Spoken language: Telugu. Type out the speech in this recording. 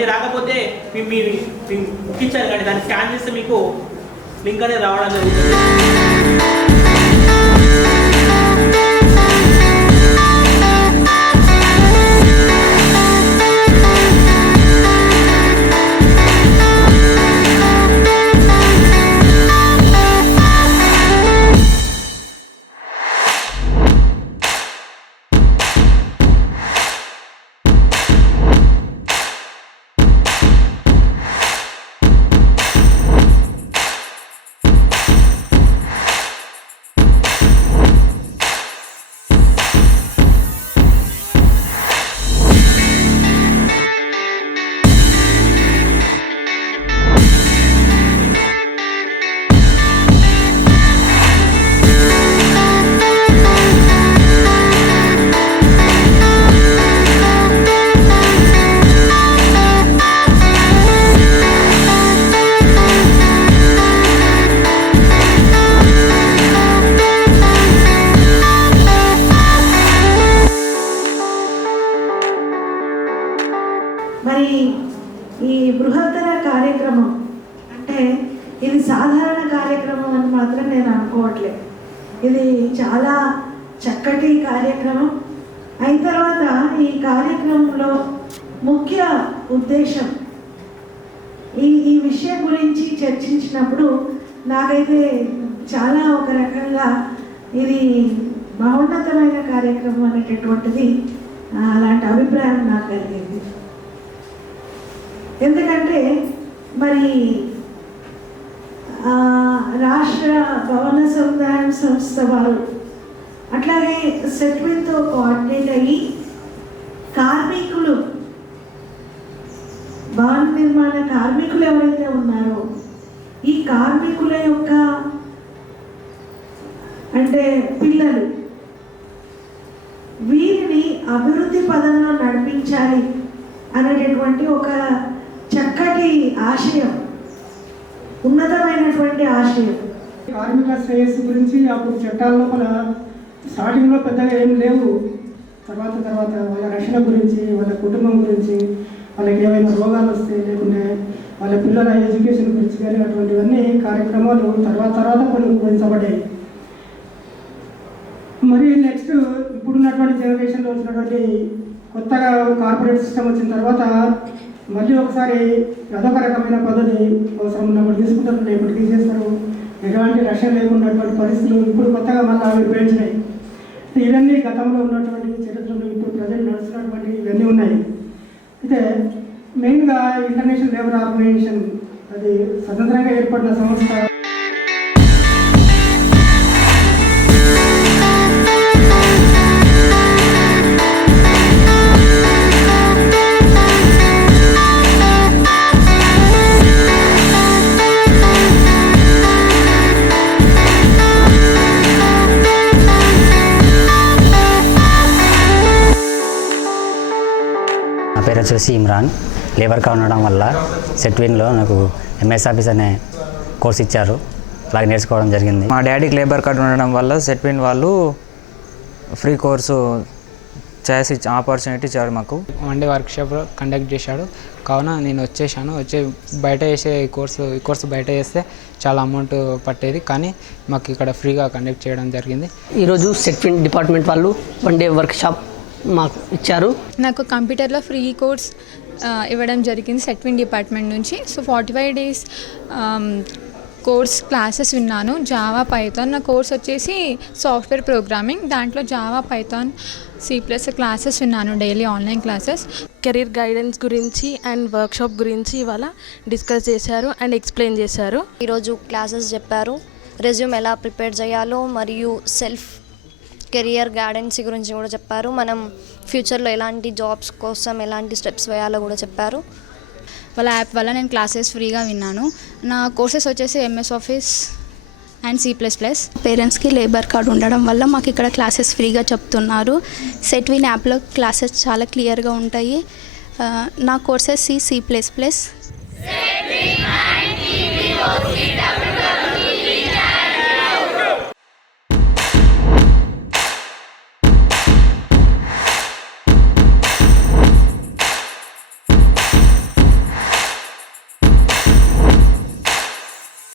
కానీ రాకపోతే మీరు బుక్ ఇచ్చారు కానీ దాన్ని స్కాన్ చేస్తే మీకు లింక్ అనేది రావడం జరుగుతుంది. మరి ఈ బృహత్తర కార్యక్రమం అంటే ఇది సాధారణ కార్యక్రమం అని మాత్రం నేను అనుకోవట్లేదు. ఇది చాలా చక్కటి కార్యక్రమం. అయిన తర్వాత ఈ కార్యక్రమంలో ముఖ్య ఉద్దేశం ఈ విషయం గురించి చర్చించినప్పుడు నాకైతే చాలా ఒక రకంగా ఇది మహోన్నతమైన కార్యక్రమం అనేటటువంటిది అలాంటి అభిప్రాయం నాకు కలిగింది. ఎందుకంటే మరి రాష్ట్ర భవన సముదాయ సంస్థ వారు అట్లాగే సెట్విన్తో కోఆర్డినేట్ అయ్యి కార్మికులు, భవన నిర్మాణ కార్మికులు ఎవరైతే ఉన్నారో ఈ కార్మికుల యొక్క అంటే పిల్లలు వీరిని అభివృద్ధి పదంలో నడిపించాలి అనేటటువంటి ఒక చక్కటి ఆశయం, ఉన్నతమైనటువంటి ఆశయం. కార్మిక శ్రేయస్సు గురించి అప్పుడు చట్టాల లోపల స్టార్టింగ్లో పెద్దగా ఏం లేవు. తర్వాత వాళ్ళ రక్షణ గురించి, వాళ్ళ కుటుంబం గురించి, వాళ్ళకి ఏమైనా రోగాలు వస్తే లేకుంటే వాళ్ళ పిల్లల ఎడ్యుకేషన్ గురించి కానీ అటువంటివన్నీ కార్యక్రమాలు తర్వాత కొన్ని పెంచబడ్డాయి. మరి నెక్స్ట్ ఇప్పుడున్నటువంటి జనరేషన్లో వచ్చినటువంటి కొత్తగా కార్పొరేట్ సిస్టమ్ వచ్చిన తర్వాత మళ్ళీ ఒకసారి అదొక రకమైన పద్ధతి అవసరం ఉన్నప్పుడు తీసుకుంటారు, ఎప్పటికీ చేస్తారు. ఎటువంటి రక్షణ లేకున్నటువంటి పరిస్థితులు ఇప్పుడు కొత్తగా మళ్ళీ ఆవిర్భవించినాయి. ఇవన్నీ గతంలో ఉన్నటువంటి చరిత్రలు ఇప్పుడు ప్రజెంట్ నడుస్తున్నటువంటి ఇవన్నీ ఉన్నాయి. అయితే మెయిన్గా ఇంటర్నేషనల్ లేబర్ ఆర్గనైజేషన్ అది స్వతంత్రంగా ఏర్పడిన సంస్థ. నా పేరు వచ్చేసి ఇమ్రాన్. లేబర్ కార్డ్ ఉండడం వల్ల సెట్విన్లో నాకు ఎంఎస్ ఆఫీస్ అనే కోర్స్ ఇచ్చారు, అలాగే నేర్చుకోవడం జరిగింది. మా డాడీకి లేబర్ కార్డ్ ఉండడం వల్ల సెట్విన్ వాళ్ళు ఫ్రీ కోర్సు చేసి ఆపర్చునిటీ ఇచ్చారు మాకు. 1 డే వర్క్షాప్ కండక్ట్ చేశాడు, కావున నేను వచ్చేసాను. బయట చేసే ఈ కోర్సు బయట చేస్తే చాలా అమౌంట్ పట్టేది, కానీ మాకు ఇక్కడ ఫ్రీగా కండక్ట్ చేయడం జరిగింది. ఈరోజు సెట్విన్ డిపార్ట్మెంట్ వాళ్ళు 1 డే వర్క్షాప్ మాకు ఇచ్చారు. నాకు కంప్యూటర్లో ఫ్రీ కోర్స్ ఇవ్వడం జరిగింది సెట్విన్ డిపార్ట్మెంట్ నుంచి. సో 45 డేస్ కోర్స్ క్లాసెస్ విన్నాను. Java, Python. నా కోర్స్ వచ్చేసి సాఫ్ట్వేర్ ప్రోగ్రామింగ్. దాంట్లో జావా, పైథాన్, C+ క్లాసెస్ విన్నాను, daily online classes. Career guidance గురించి అండ్ వర్క్షాప్ గురించి ఇవాళ డిస్కస్ చేశారు అండ్ ఎక్స్ప్లెయిన్ చేశారు. ఈరోజు క్లాసెస్ చెప్పారు, రెజ్యూమ్ ఎలా ప్రిపేర్ చేయాలో మరియు సెల్ఫ్ కెరియర్ గైడెన్స్ గురించి కూడా చెప్పారు. మనం ఫ్యూచర్లో ఎలాంటి జాబ్స్ కోసం ఎలాంటి స్టెప్స్ వేయాలో కూడా చెప్పారు. వాళ్ళ యాప్ వల్ల నేను క్లాసెస్ ఫ్రీగా విన్నాను. నా కోర్సెస్ వచ్చేసి MS ఆఫీస్ అండ్ C++. పేరెంట్స్కి లేబర్ కార్డ్ ఉండడం వల్ల మాకు ఇక్కడ క్లాసెస్ ఫ్రీగా చెప్తున్నారు. సెట్విన్ యాప్లో క్లాసెస్ చాలా క్లియర్గా ఉంటాయి. నా కోర్సెస్ C++.